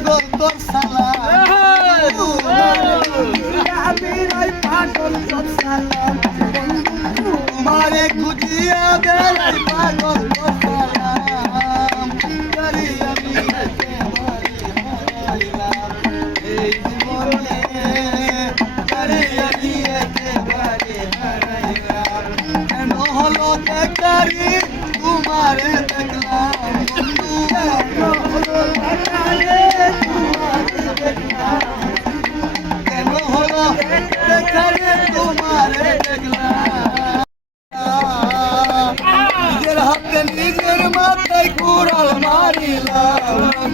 পাগল তোর সালাম আমি নাই পাগল তোর সালাম তোমারে খুঁজিয়া বেড়াই পাগল তোর সালাম করি আমি এই জীবনে করি আমি একেবারে হারাইলাম কেন হলো দেখারি তোমারে দেখলাম বন্ধু কেন হলো দেখারে তোমারে দেখলাম নিজের হাতে নিজের মাথায় কুড়াল মারিলাম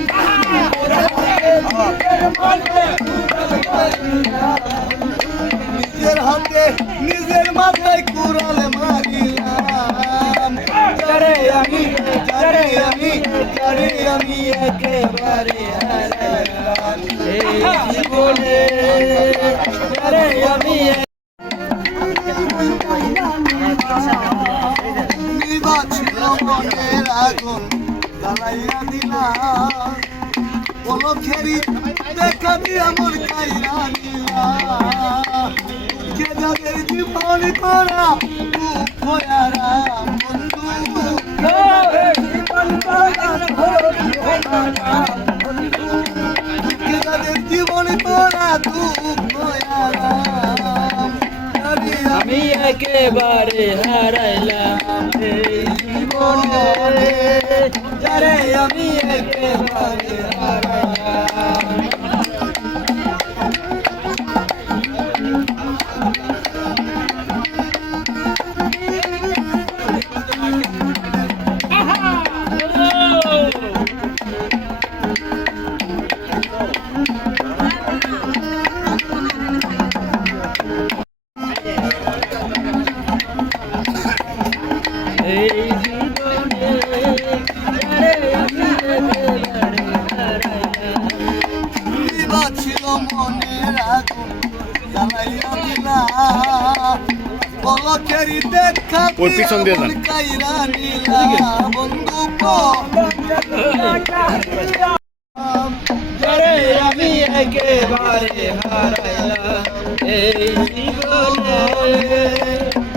নিজের হাতে নিজের মাথায় কুড়াল মারিলাম আমি একেবারে হারাইলাম এই জীবনে আমি নিবাছিল মনের আগুন জ্বালাইয়া দিলাম পলকেরই দেখা দিয়া মোর কাইরা দিলাম কে যাদের জীবন করা দুঃখ আরাম বন্ধু কে যাদের জীবন করা দুঃখ আরাম আমি একেবারে হারাইলাম এই জীবনে যারে আমি একেবারে হারাইলাম এই জীবনে আমি একেবারে হারাইলাম ছিল মনের আগুন জ্বালাইয়া দিলাম পলকেরই দেখা ওর পিছন দিয়ে যান। কাইরা নিলাম বন্ধু যারে আমি একেবারে হারাইলাম এই জীবনে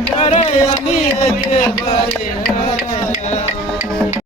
যারে আমি একেবারে হারাইলাম